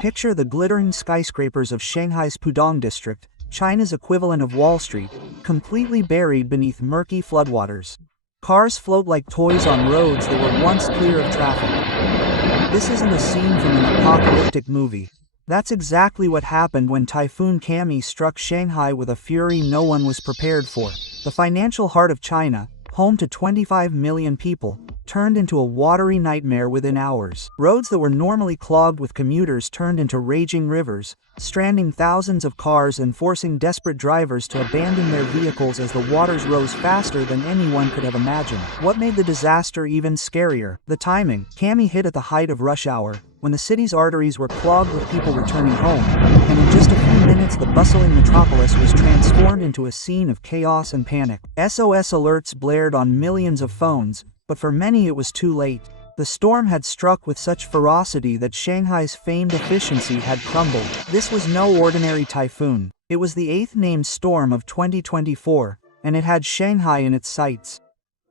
Picture the glittering skyscrapers of Shanghai's Pudong district, China's equivalent of Wall Street, completely buried beneath murky floodwaters. Cars float like toys on roads that were once clear of traffic. This isn't a scene from an apocalyptic movie. That's exactly what happened when Typhoon Kami struck Shanghai with a fury no one was prepared for. The financial heart of China, home to 25 million people, turned into a watery nightmare within hours. Roads that were normally clogged with commuters turned into raging rivers, stranding thousands of cars and forcing desperate drivers to abandon their vehicles as the waters rose faster than anyone could have imagined. What made the disaster even scarier? The timing. Kami hit at the height of rush hour, when the city's arteries were clogged with people returning home, and in just a few minutes the bustling metropolis was transformed into a scene of chaos and panic. SOS alerts blared on millions of phones, but for many it was too late. The storm had struck with such ferocity that Shanghai's famed efficiency had crumbled. This was no ordinary typhoon. It was the 8th named storm of 2024, and it had Shanghai in its sights.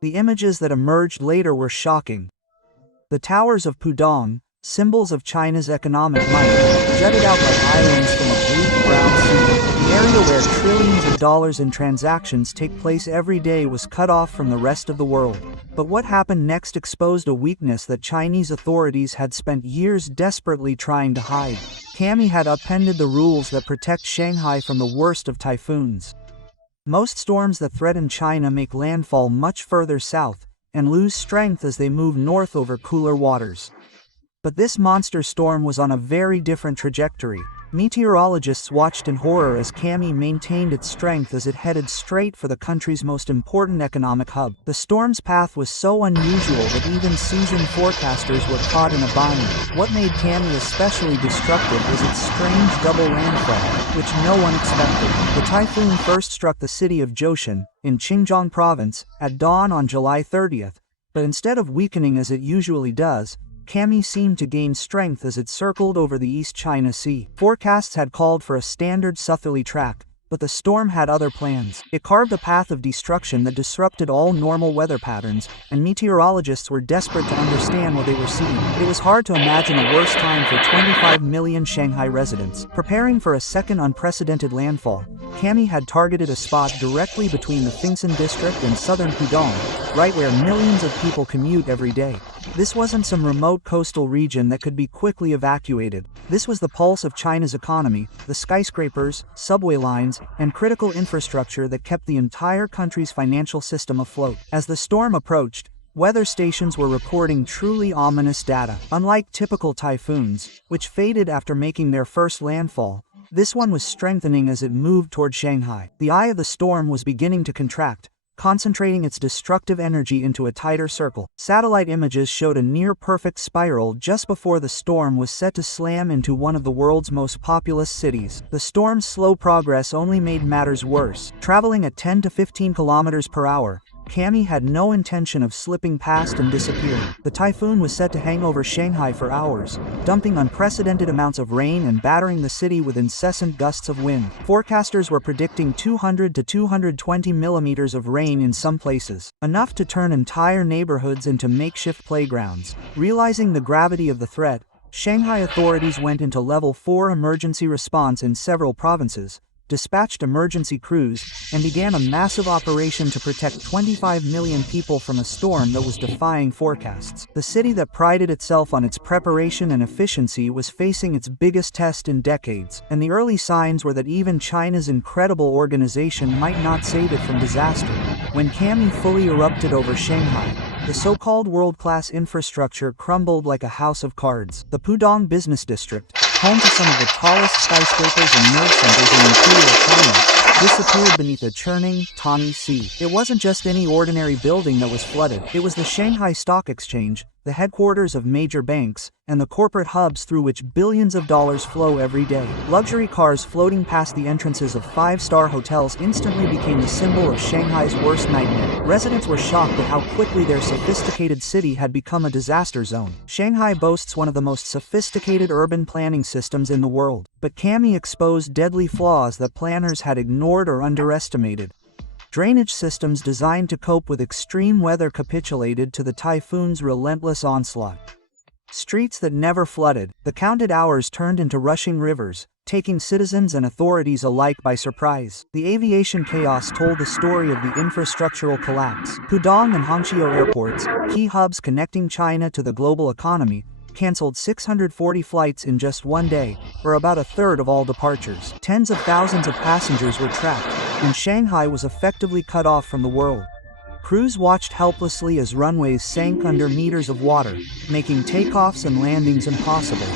The images that emerged later were shocking. The towers of Pudong, symbols of China's economic might, jutted out like islands from a blue-brown sea. The area where trillions of dollars in transactions take place every day was cut off from the rest of the world. But what happened next exposed a weakness that Chinese authorities had spent years desperately trying to hide. Kami had upended the rules that protect Shanghai from the worst of typhoons. Most storms that threaten China make landfall much further south, and lose strength as they move north over cooler waters. But this monster storm was on a very different trajectory. Meteorologists watched in horror as Kami maintained its strength as it headed straight for the country's most important economic hub. The storm's path was so unusual that even seasoned forecasters were caught in a bind. What made Kami especially destructive was its strange double landfall, which no one expected. The typhoon first struck the city of Zhoushan, in Xinjiang province, at dawn on July 30th, but instead of weakening as it usually does, Kami seemed to gain strength as it circled over the East China Sea. Forecasts had called for a standard southerly track, but the storm had other plans. It carved a path of destruction that disrupted all normal weather patterns, and meteorologists were desperate to understand what they were seeing. It was hard to imagine a worse time for 25 million Shanghai residents. Preparing for a second unprecedented landfall, Kami had targeted a spot directly between the Fingxin district and southern Pudong, right where millions of people commute every day. This wasn't some remote coastal region that could be quickly evacuated. This was the pulse of China's economy, the skyscrapers, subway lines, and critical infrastructure that kept the entire country's financial system afloat. As the storm approached, weather stations were reporting truly ominous data. Unlike typical typhoons, which faded after making their first landfall, this one was strengthening as it moved toward Shanghai. The eye of the storm was beginning to contract, concentrating its destructive energy into a tighter circle. Satellite images showed a near-perfect spiral just before the storm was set to slam into one of the world's most populous cities. The storm's slow progress only made matters worse. Traveling at 10 to 15 kilometers per hour, Kami had no intention of slipping past and disappearing. The typhoon was set to hang over Shanghai for hours, dumping unprecedented amounts of rain and battering the city with incessant gusts of wind. Forecasters were predicting 200 to 220 millimeters of rain in some places, enough to turn entire neighborhoods into makeshift playgrounds. Realizing the gravity of the threat, Shanghai authorities went into level 4 emergency response in several provinces, dispatched emergency crews, and began a massive operation to protect 25 million people from a storm that was defying forecasts. The city that prided itself on its preparation and efficiency was facing its biggest test in decades, and the early signs were that even China's incredible organization might not save it from disaster. When Kami fully erupted over Shanghai, the so-called world-class infrastructure crumbled like a house of cards. The Pudong Business District, home to some of the tallest skyscrapers and nerve centers in imperial China, disappeared beneath a churning, tawny sea. It wasn't just any ordinary building that was flooded. It was the Shanghai Stock Exchange, the headquarters of major banks, and the corporate hubs through which billions of dollars flow every day. Luxury cars floating past the entrances of five-star hotels instantly became the symbol of Shanghai's worst nightmare. Residents were shocked at how quickly their sophisticated city had become a disaster zone. Shanghai boasts one of the most sophisticated urban planning systems in the world, but Kami exposed deadly flaws that planners had ignored or underestimated. Drainage systems designed to cope with extreme weather capitulated to the typhoon's relentless onslaught. Streets that never flooded, the counted hours turned into rushing rivers, taking citizens and authorities alike by surprise. The aviation chaos told the story of the infrastructural collapse. Pudong and Hangzhou airports, key hubs connecting China to the global economy, canceled 640 flights in just one day, or about a third of all departures. Tens of thousands of passengers were trapped, and Shanghai was effectively cut off from the world. Crews watched helplessly as runways sank under meters of water, making takeoffs and landings impossible.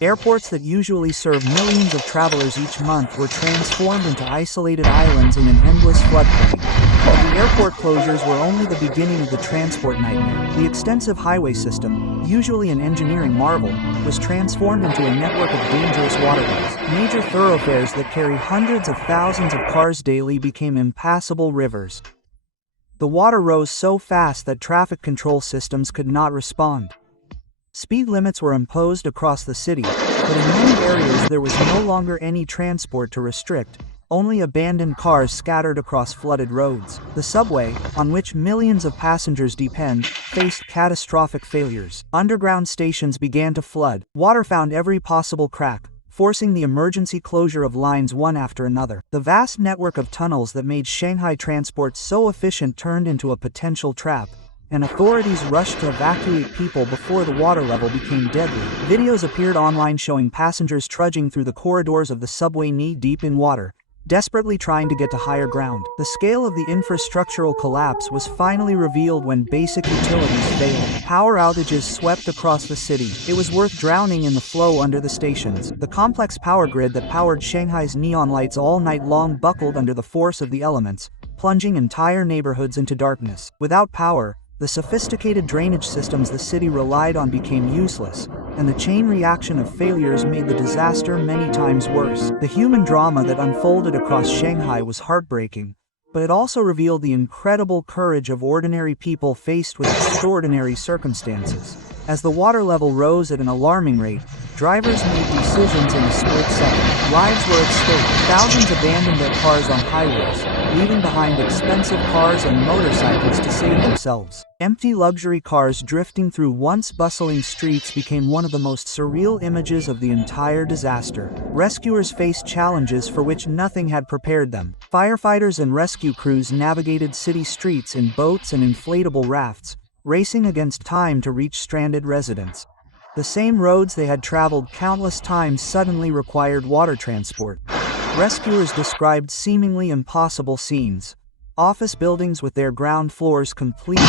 Airports that usually serve millions of travelers each month were transformed into isolated islands in an endless floodplain. But the airport closures were only the beginning of the transport nightmare. The extensive highway system, usually an engineering marvel, was transformed into a network of dangerous waterways. Major thoroughfares that carry hundreds of thousands of cars daily became impassable rivers. The water rose so fast that traffic control systems could not respond. Speed limits were imposed across the city, but in many areas there was no longer any transport to restrict, only abandoned cars scattered across flooded roads. The subway, on which millions of passengers depend, faced catastrophic failures. Underground stations began to flood. Water found every possible crack, forcing the emergency closure of lines one after another. The vast network of tunnels that made Shanghai transport so efficient turned into a potential trap, and authorities rushed to evacuate people before the water level became deadly. Videos appeared online showing passengers trudging through the corridors of the subway knee-deep in water, desperately trying to get to higher ground. The scale of the infrastructural collapse was finally revealed when basic utilities failed. Power outages swept across the city. It was worth drowning in the flow under the stations. The complex power grid that powered Shanghai's neon lights all night long buckled under the force of the elements, plunging entire neighborhoods into darkness. Without power, the sophisticated drainage systems the city relied on became useless, and the chain reaction of failures made the disaster many times worse. The human drama that unfolded across Shanghai was heartbreaking, but it also revealed the incredible courage of ordinary people faced with extraordinary circumstances. As the water level rose at an alarming rate, drivers made decisions in a split second. Lives were at stake. Thousands abandoned their cars on highways, leaving behind expensive cars and motorcycles to save themselves. Empty luxury cars drifting through once bustling streets became one of the most surreal images of the entire disaster. Rescuers faced challenges for which nothing had prepared them. Firefighters and rescue crews navigated city streets in boats and inflatable rafts, racing against time to reach stranded residents. The same roads they had traveled countless times suddenly required water transport. Rescuers described seemingly impossible scenes. Office buildings with their ground floors completely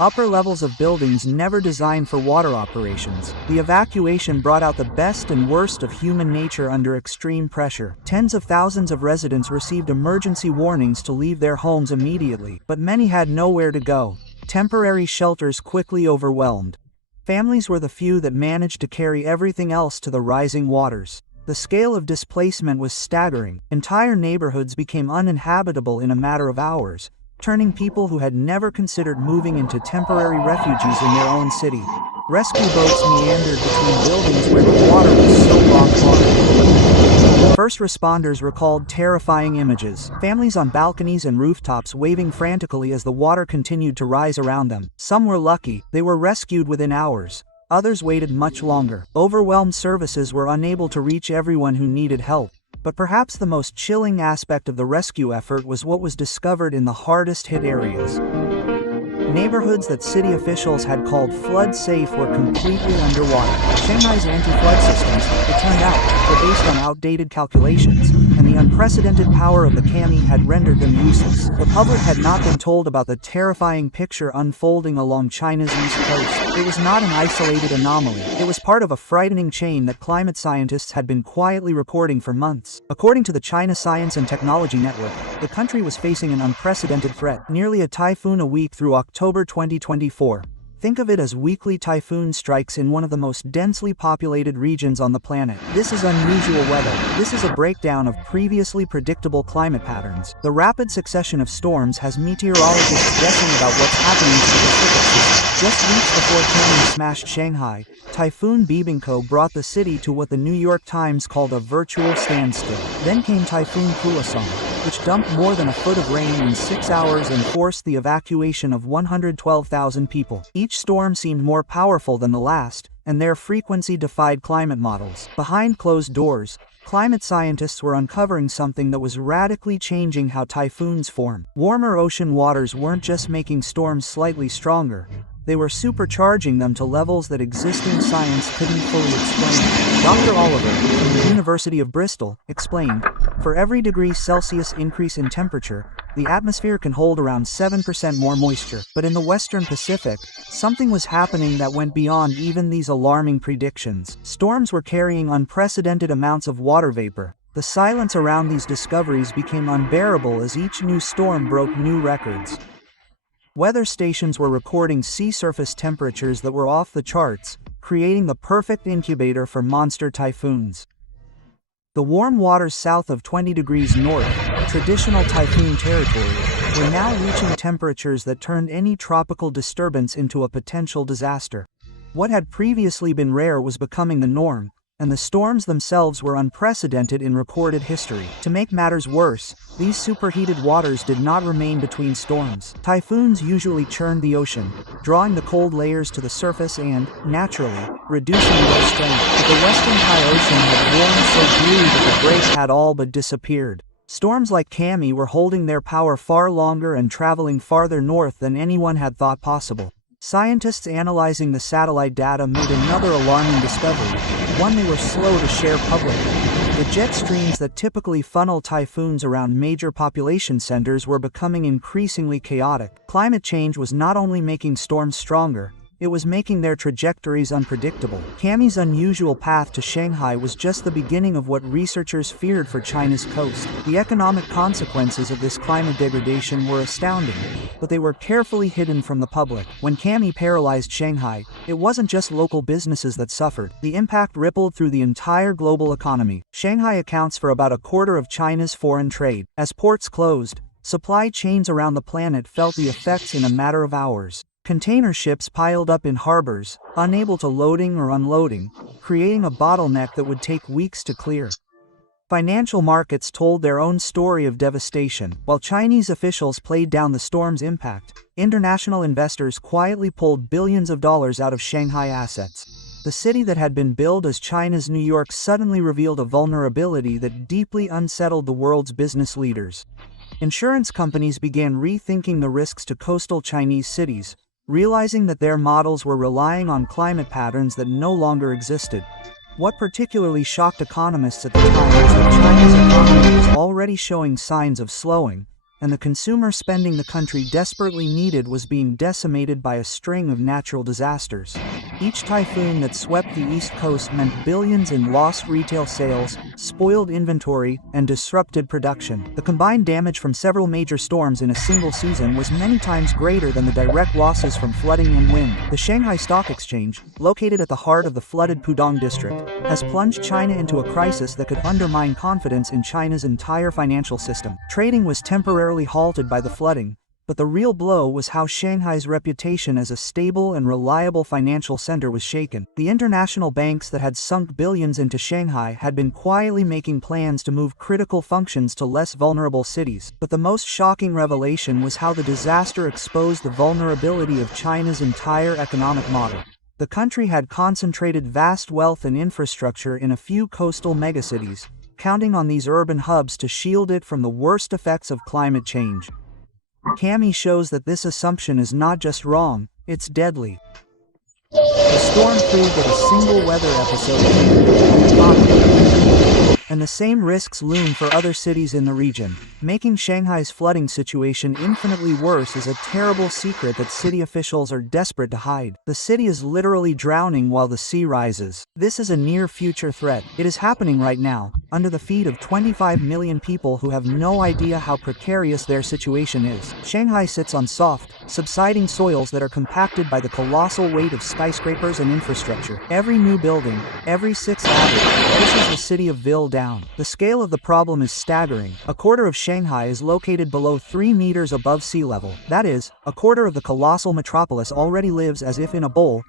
upper levels of buildings never designed for water operations. The evacuation brought out the best and worst of human nature under extreme pressure. Tens of thousands of residents received emergency warnings to leave their homes immediately, but many had nowhere to go. Temporary shelters quickly overwhelmed. Families were the few that managed to carry everything else to the rising waters. The scale of displacement was staggering. Entire neighborhoods became uninhabitable in a matter of hours, turning people who had never considered moving into temporary refugees in their own city. Rescue boats meandered between buildings where the water was so rock-hard. First responders recalled terrifying images. Families on balconies and rooftops waving frantically as the water continued to rise around them. Some were lucky, they were rescued within hours. Others waited much longer. Overwhelmed services were unable to reach everyone who needed help. But perhaps the most chilling aspect of the rescue effort was what was discovered in the hardest-hit areas. Neighborhoods that city officials had called flood-safe were completely underwater. Shanghai's anti-flood systems, it turned out, were based on outdated calculations, and the unprecedented power of the Kami had rendered them useless. The public had not been told about the terrifying picture unfolding along China's east coast. It was not an isolated anomaly. It was part of a frightening chain that climate scientists had been quietly recording for months. According to the China Science and Technology Network, the country was facing an unprecedented threat, nearly a typhoon a week through October 2024. Think of it as weekly typhoon strikes in one of the most densely populated regions on the planet. This is unusual weather. This is a breakdown of previously predictable climate patterns. The rapid succession of storms has meteorologists guessing about what's happening to the Pacific system. Just weeks before Kami smashed Shanghai, Typhoon Bibingko brought the city to what the New York Times called a virtual standstill. Then came Typhoon Pulasong. which dumped more than a foot of rain in 6 hours and forced the evacuation of 112,000 people. Each storm seemed more powerful than the last, and their frequency defied climate models. Behind closed doors, climate scientists were uncovering something that was radically changing how typhoons form. Warmer ocean waters weren't just making storms slightly stronger, they were supercharging them to levels that existing science couldn't fully explain. Dr. Oliver, from the University of Bristol, explained, for every degree Celsius increase in temperature, the atmosphere can hold around 7% more moisture. But in the Western Pacific, something was happening that went beyond even these alarming predictions. Storms were carrying unprecedented amounts of water vapor. The silence around these discoveries became unbearable as each new storm broke new records. Weather stations were recording sea surface temperatures that were off the charts, creating the perfect incubator for monster typhoons. The warm waters south of 20 degrees north, traditional typhoon territory, were now reaching temperatures that turned any tropical disturbance into a potential disaster. What had previously been rare was becoming the norm, and the storms themselves were unprecedented in recorded history. To make matters worse, these superheated waters did not remain between storms. Typhoons usually churned the ocean, drawing the cold layers to the surface and, naturally, reducing their strength. But the western high ocean had warmed so blue that the break had all but disappeared. Storms like Cami were holding their power far longer and traveling farther north than anyone had thought possible. Scientists analyzing the satellite data made another alarming discovery, one they were slow to share publicly. The jet streams that typically funnel typhoons around major population centers were becoming increasingly chaotic. Climate change was not only making storms stronger, it was making their trajectories unpredictable. Cami's unusual path to Shanghai was just the beginning of what researchers feared for China's coast. The economic consequences of this climate degradation were astounding, but they were carefully hidden from the public. When Cami paralyzed Shanghai, it wasn't just local businesses that suffered. The impact rippled through the entire global economy. Shanghai accounts for about a quarter of China's foreign trade. As ports closed, supply chains around the planet felt the effects in a matter of hours. Container ships piled up in harbors, unable to loading or unloading, creating a bottleneck that would take weeks to clear. Financial markets told their own story of devastation. While Chinese officials played down the storm's impact, international investors quietly pulled billions of dollars out of Shanghai assets. The city that had been billed as China's New York suddenly revealed a vulnerability that deeply unsettled the world's business leaders. Insurance companies began rethinking the risks to coastal Chinese cities, realizing that their models were relying on climate patterns that no longer existed. What particularly shocked economists at the time was that China's economy was already showing signs of slowing, and the consumer spending the country desperately needed was being decimated by a string of natural disasters. Each typhoon that swept the East Coast meant billions in lost retail sales, spoiled inventory, and disrupted production. The combined damage from several major storms in a single season was many times greater than the direct losses from flooding and wind. The Shanghai Stock Exchange, located at the heart of the flooded Pudong district, has plunged China into a crisis that could undermine confidence in China's entire financial system. Trading was temporarily halted by the flooding, but the real blow was how Shanghai's reputation as a stable and reliable financial center was shaken. The international banks that had sunk billions into Shanghai had been quietly making plans to move critical functions to less vulnerable cities. But the most shocking revelation was how the disaster exposed the vulnerability of China's entire economic model. The country had concentrated vast wealth and infrastructure in a few coastal megacities, counting on these urban hubs to shield it from the worst effects of climate change. Cami shows that this assumption is not just wrong, it's deadly. The storm proved that a single weather episode can cripple the economy, and the same risks loom for other cities in the region. Making Shanghai's flooding situation infinitely worse is a terrible secret that city officials are desperate to hide. The city is literally drowning while the sea rises. This is a near-future threat. It is happening right now, under the feet of 25 million people who have no idea how precarious their situation is. Shanghai sits on soft, subsiding soils that are compacted by the colossal weight of skyscrapers and infrastructure. Every new building, every sixth added, this is the city of Ville down. The scale of the problem is staggering. A quarter of Shanghai is located below 3 meters above sea level. That is, a quarter of the colossal metropolis already lives as if in a bowl,